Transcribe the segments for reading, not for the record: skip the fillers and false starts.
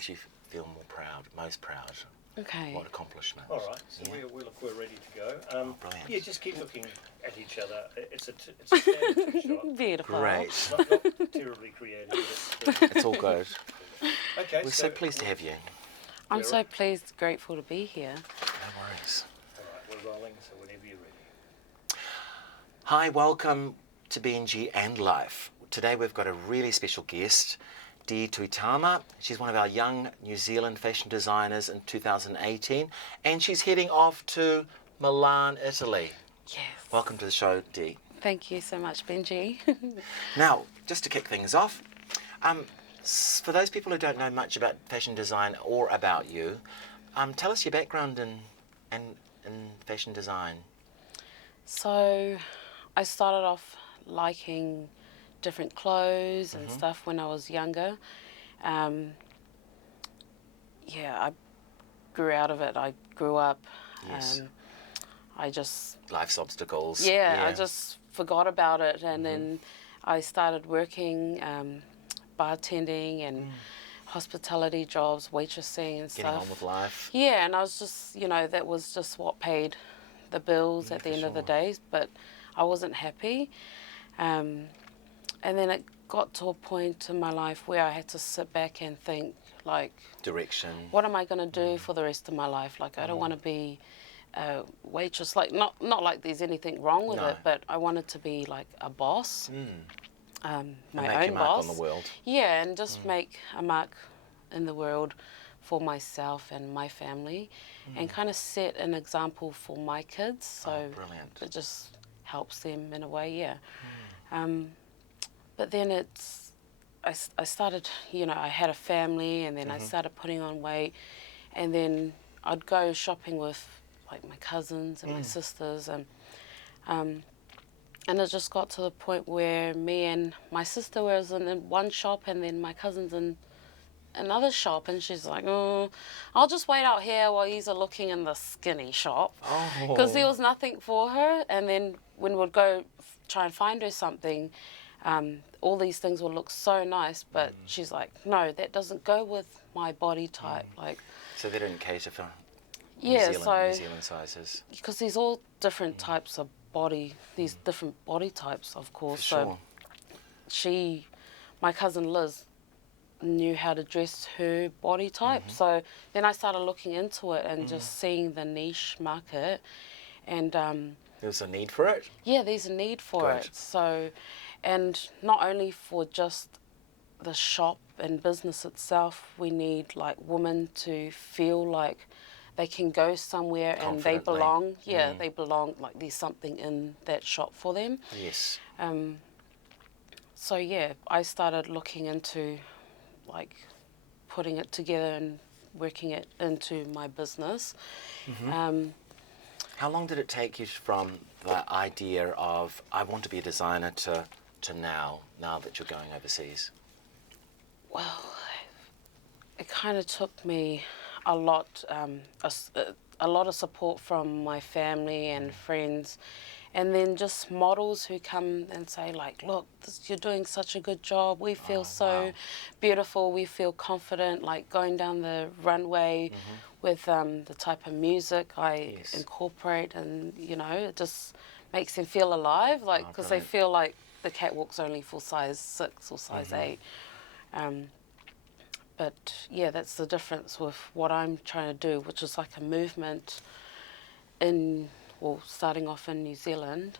makes you feel more proud, most proud? Okay. What accomplishment? All right, so we're ready to go. Brilliant. Yeah, just keep looking at each other. It's a standard two-shot. Beautiful. Great. Not terribly creative. But It's all good. okay, We're so pleased to have you. I'm so pleased, grateful to be here. No worries. All right, we're rolling, so whenever you're ready. Hi, welcome to Benjy and Life. Today we've got a really special guest, Dee Tuitama. She's one of our young New Zealand fashion designers in 2018, and she's heading off to Milan, Italy. Yes. Welcome to the show, Dee. Thank you so much, Benji. Now, just to kick things off, for those people who don't know much about fashion design or about you, tell us your background in fashion design. So, I started off liking different clothes and stuff when I was younger. Yeah, I grew out of it. I grew up. Yes. I just... Life's obstacles. Yeah, I just forgot about it. And then I started working, bartending and hospitality jobs, waitressing and stuff. Getting on with life. Yeah, and I was just, you know, that was just what paid the bills at the end of the day. But I wasn't happy. And then it got to a point in my life where I had to sit back and think, like... Direction. What am I going to do for the rest of my life? Like, I don't want to be a waitress. Like, not like there's anything wrong with it, but I wanted to be, like, a boss. My own your mark boss. on the world. Yeah, and just make a mark in the world for myself and my family and kind of set an example for my kids. So brilliant. it just helps them in a way, yeah. But then I started, you know, I had a family and then I started putting on weight, and then I'd go shopping with like my cousins and my sisters, and it just got to the point where me and my sister was in one shop and then my cousin's in another shop, and she's like, oh, I'll just wait out here while you're looking in the skinny shop, because there was nothing for her. And then when we'd go try and find her something, all these things would look so nice, but she's like, no, that doesn't go with my body type. Like, so they didn't cater for New Zealand sizes. Because there's all different types of body, these different body types, of course. For So my cousin Liz knew how to dress her body type. So then I started looking into it and just seeing the niche market, and There's a need for it? yeah, there's a need for it. So, and not only for just the shop and business itself, we need like women to feel like they can go somewhere and they belong. Yeah, they belong, like there's something in that shop for them. Yes. So yeah, I started looking into like putting it together and working it into my business. How long did it take you from the idea of, I want to be a designer, to now that you're going overseas? Well, it kind of took me a lot of support from my family and friends, and then just models who come and say like, look, you're doing such a good job, we feel beautiful, we feel confident, like going down the runway with the type of music I incorporate, and you know, it just makes them feel alive, like, because they feel like the catwalk's only for size 6 or size 8. But yeah, that's the difference with what I'm trying to do, which is like a movement starting off in New Zealand.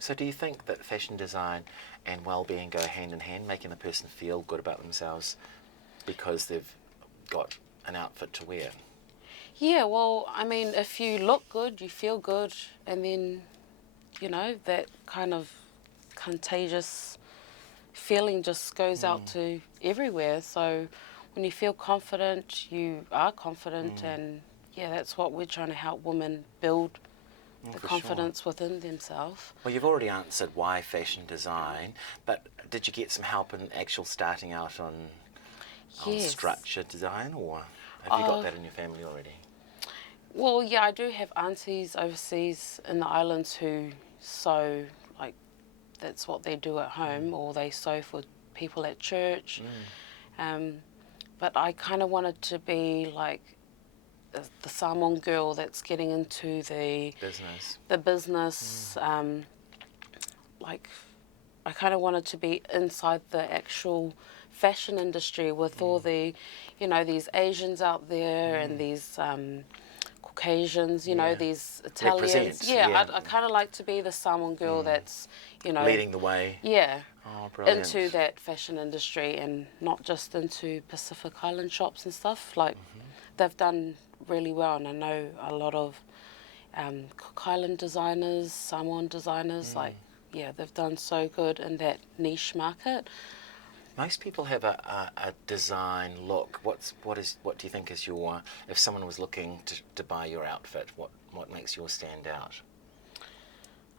So do you think that fashion design and well-being go hand in hand, making the person feel good about themselves because they've got an outfit to wear? Yeah, well, I mean, if you look good, you feel good, and then, you know, that kind of contagious feeling just goes out to everywhere. So when you feel confident, you are confident, and yeah, that's what we're trying to help women build, the confidence within themselves. Well, you've already answered why fashion design, but did you get some help in actual starting out on structure design, or have you got that in your family already? Well, yeah, I do have aunties overseas in the islands who sew, like, that's what they do at home, or they sew for people at church. but I kind of wanted to be like the Samoan girl that's getting into the business. Like, I kind of wanted to be inside the actual fashion industry with all the, you know, these Asians out there and these Caucasians, you know, these Italians. I kind of like to be the Samoan girl that's, you know, leading the way. Yeah. Oh, brilliant. Into that fashion industry and not just into Pacific Island shops and stuff. Like, they've done really well, and I know a lot of Cook Island designers, Samoan designers, like, yeah, they've done so good in that niche market. Most people have a design look. What do you think is your, if someone was looking to buy your outfit, what makes yours stand out?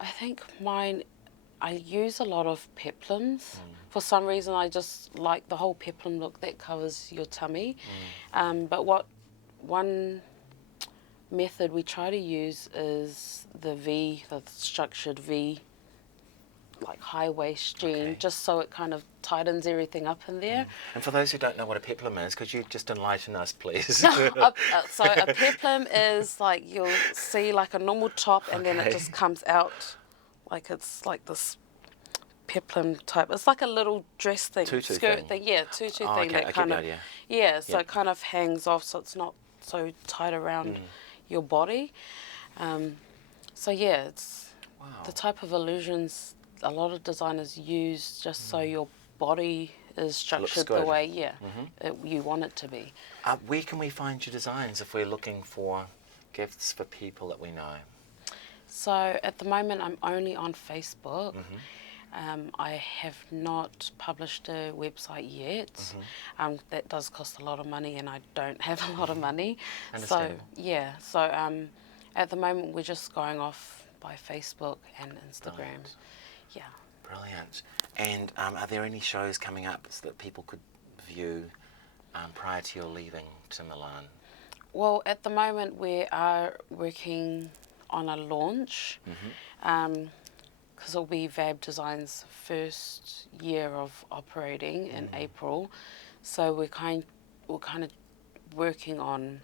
I think mine, I use a lot of peplums. For some reason, I just like the whole peplum look that covers your tummy. But one method we try to use is the structured V, like high waist jean, just so it kind of tightens everything up in there. And for those who don't know what a peplum is, could you just enlighten us, please? So a peplum is like, you'll see like a normal top, and then it just comes out like it's like this peplum type. It's like a little dress thing, tutu skirt thing. Yeah, tutu thing that kind of, so it kind of hangs off, so it's not so tight around your body. So yeah, it's the type of illusions a lot of designers use just so your body is structured the way you want it to be. Where can we find your designs if we're looking for gifts for people that we know? So at the moment I'm only on Facebook. I have not published a website yet. That does cost a lot of money, and I don't have a lot of money. So yeah, so at the moment we're just going off by Facebook and Instagram. Brilliant. Yeah. Brilliant. And are there any shows coming up so that people could view prior to your leaving to Milan? Well, at the moment we are working on a launch, because it'll be VAB Design's first year of operating in April. So we're kind of working on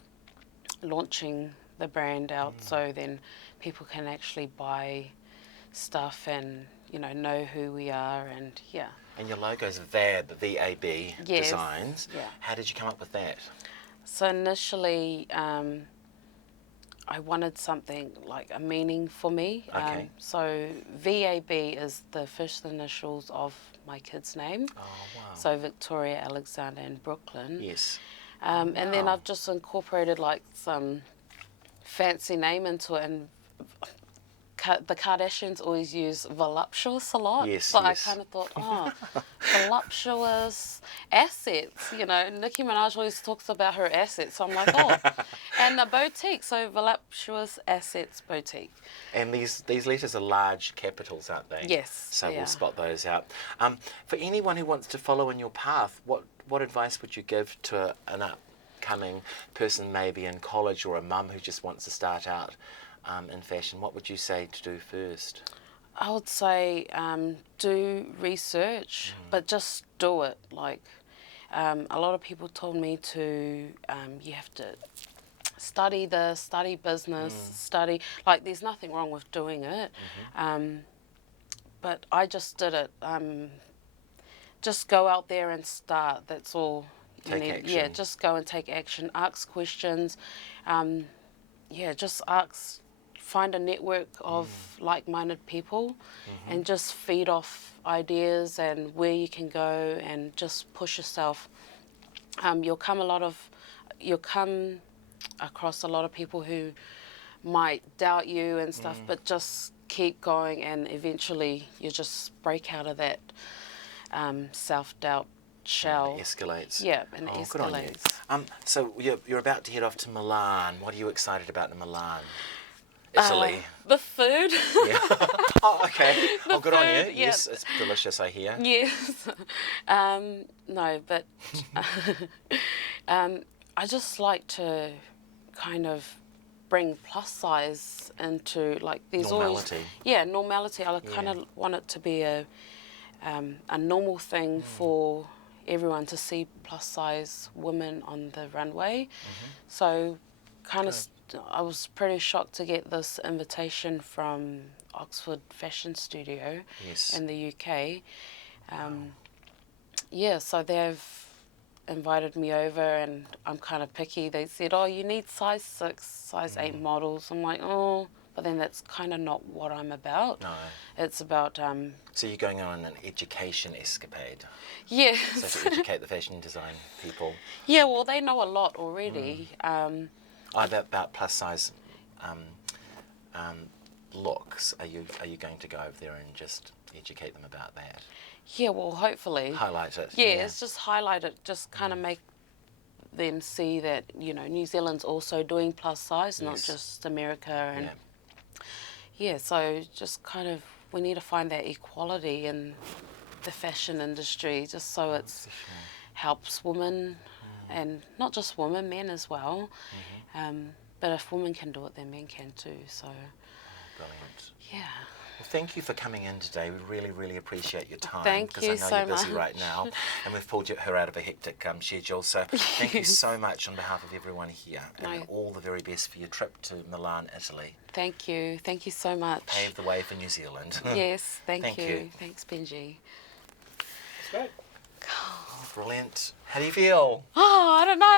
launching the brand out, so then people can actually buy stuff and, you know who we are, and yeah. And your logo's VAB, V-A-B, Designs. Yeah. How did you come up with that? So initially, I wanted something like a meaning for me. So VAB is the first initials of my kid's name. Oh, wow. So Victoria, Alexander, and Brooklyn. Yes. And then I've just incorporated like some fancy name into it, and the Kardashians always use voluptuous a lot. So I kind of thought, voluptuous assets. You know, Nicki Minaj always talks about her assets. So I'm like, and a boutique. So voluptuous assets boutique. And these letters are large capitals, aren't they? Yes. So we'll spot those out. For anyone who wants to follow in your path, what advice would you give to an upcoming person, maybe in college, or a mum who just wants to start out in fashion? What would you say to do first? I would say do research, but just do it. Like, a lot of people told me to, you have to study this, study business, study, like there's nothing wrong with doing it. But I just did it. Just go out there and start, that's all you need. Action. Yeah, just go and take action, ask questions. Just find a network of like-minded people, and just feed off ideas and where you can go, and just push yourself. You'll come across a lot of people who might doubt you and stuff, but just keep going, and eventually you just break out of that self-doubt shell. It escalates. Yeah, and it escalates. Good on you. So you're about to head off to Milan. What are you excited about in Milan? Italy. The food. Yeah. Oh, okay. Good on you. Yeah. Yes, it's delicious, I hear. Yes. No, but I just like to kind of bring plus size into, like, there's normality. Normality. I kind of want it to be a normal thing for everyone to see plus size women on the runway. So kind of I was pretty shocked to get this invitation from Oxford Fashion Studio Yes. in the UK. Yeah, so they've invited me over, and I'm kind of picky. They said, oh, you need size 6, size 8 models. I'm like, oh, but then that's kind of not what I'm about. No. It's about... So you're going on an education escapade. yeah. So to educate the fashion design people. Yeah, well, they know a lot already. About plus size looks. Are you going to go over there and just educate them about that? Yeah, well, hopefully. Highlight it. Yeah, it's just highlight it, just kind of make them see that, you know, New Zealand's also doing plus size, not Yes. just America. And Yeah. yeah, so just kind of, we need to find that equality in the fashion industry, just so it's helps women, and not just women, men as well. But if women can do it, then men can too. So, Brilliant. yeah. Well, thank you for coming in today. We really, really appreciate your time. Thank you because I know so you're busy much. right now, and we've pulled her out of a hectic schedule. So thank you so much on behalf of everyone here, and No. all the very best for your trip to Milan, Italy. Thank you. Thank you so much. Pave the way for New Zealand. Yes, thank Thank you. you. Thanks, Benji. It's great. Brilliant. How do you feel? Oh, I don't know.